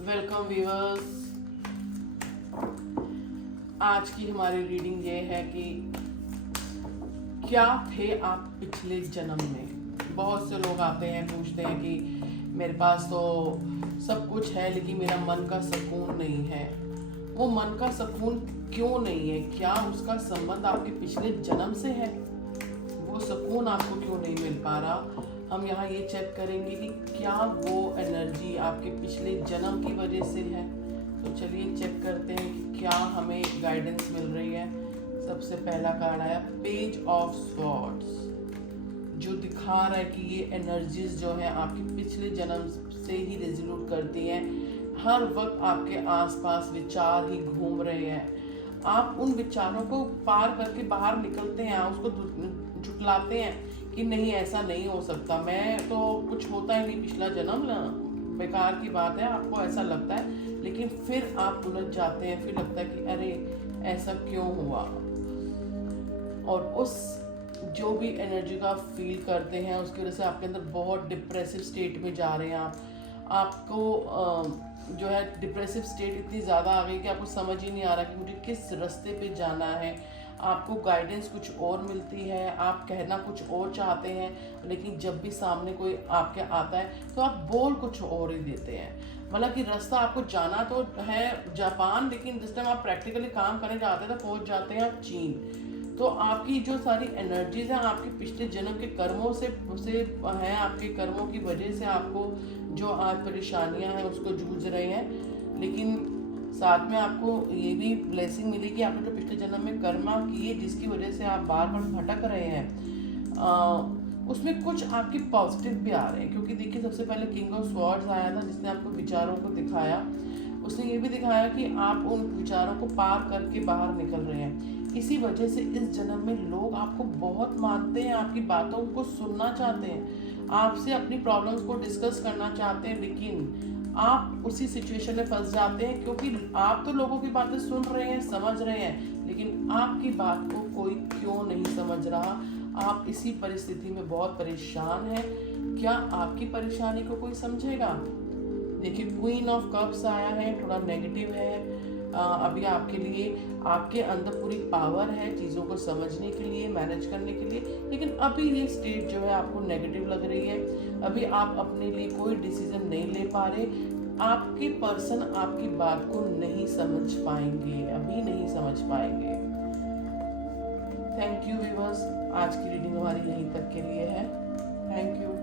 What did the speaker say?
Welcome viewers. आज की हमारी रीडिंग ये है कि क्या थे आप पिछले जन्म में। बहुत से लोग आते हैं, पूछते हैं कि मेरे पास तो सब कुछ है लेकिन मेरा मन का सुकून नहीं है। वो मन का सुकून क्यों नहीं है? क्या उसका संबंध आपके पिछले जन्म से है? वो सुकून आपको क्यों नहीं मिल पा रहा? हम यहाँ ये चेक करेंगे कि क्या वो एनर्जी आपके पिछले जन्म की वजह से है। तो चलिए चेक करते हैं कि क्या हमें गाइडेंस मिल रही है। सबसे पहला कार्ड आया पेज ऑफ स्वॉर्ड्स, जो दिखा रहा है कि ये एनर्जीज जो है आपके पिछले जन्म से ही रेजोल्यूट करती हैं। हर वक्त आपके आसपास विचार ही घूम रहे हैं। आप उन विचारों को पार करके बाहर निकलते हैं, उसको झुटलाते हैं कि नहीं ऐसा नहीं हो सकता, मैं तो कुछ होता ही नहीं, पिछला जन्म ना बेकार की बात है, आपको ऐसा लगता है। लेकिन फिर आप उलझ जाते हैं, फिर लगता है कि अरे ऐसा क्यों हुआ। और उस जो भी एनर्जी का फील करते हैं उसकी वजह से आपके अंदर बहुत डिप्रेसिव स्टेट में जा रहे हैं। आपको जो है डिप्रेसिव स्टेट इतनी ज़्यादा आ गई कि आपको समझ ही नहीं आ रहा कि मुझे किस रास्ते पे जाना है। आपको गाइडेंस कुछ और मिलती है, आप कहना कुछ और चाहते हैं, लेकिन जब भी सामने कोई आपके आता है तो आप बोल कुछ और ही देते हैं। मतलब कि रास्ता आपको जाना तो है जापान, लेकिन जिस टाइम आप प्रैक्टिकली काम करने जाते हैं तो पहुंच जाते हैं आप चीन। तो आपकी जो सारी एनर्जीज हैं आपके पिछले जन्म के कर्मों से हैं, आपके कर्मों की वजह से आपको जो आज परेशानियां हैं उसको जूझ रहे हैं। लेकिन साथ में आपको ये भी ब्लेसिंग मिली कि आपने जो पिछले जन्म में कर्मा किए जिसकी वजह से आप बार बार भटक रहे हैं, उसमें कुछ आपकी पॉजिटिव भी आ रहे हैं। क्योंकि देखिए सबसे पहले किंग ऑफ स्वॉर्ड्स आया था जिसने आपको विचारों को दिखाया। उसने ये भी दिखाया कि आप उन विचारों को पार करके बाहर निकल रहे हैं। इसी वजह से इस जन्म में लोग आपको बहुत मानते हैं, आपकी बातों को सुनना चाहते हैं, आपसे अपनी प्रॉब्लम्स को डिस्कस करना चाहते हैं। लेकिन आप उसी सिचुएशन में फंस जाते हैं क्योंकि आप तो लोगों की बातें सुन रहे हैं, समझ रहे हैं, लेकिन आपकी बात को कोई क्यों नहीं समझ रहा। आप इसी परिस्थिति में बहुत परेशान हैं। क्या आपकी परेशानी को कोई समझेगा? देखिए क्वीन ऑफ कप्स आया है, थोड़ा नेगेटिव है। अभी आपके लिए आपके अंदर पूरी पावर है चीज़ों को समझने के लिए, मैनेज करने के लिए, लेकिन अभी ये स्टेट जो है आपको नेगेटिव लग रही है। अभी आप अपने लिए कोई डिसीजन नहीं ले पा रहे। आपके पर्सन आपकी बात को नहीं समझ पाएंगे, अभी नहीं समझ पाएंगे। थैंक यू व्यूअर्स, आज की रीडिंग हमारी यहीं तक के लिए है। Thank you.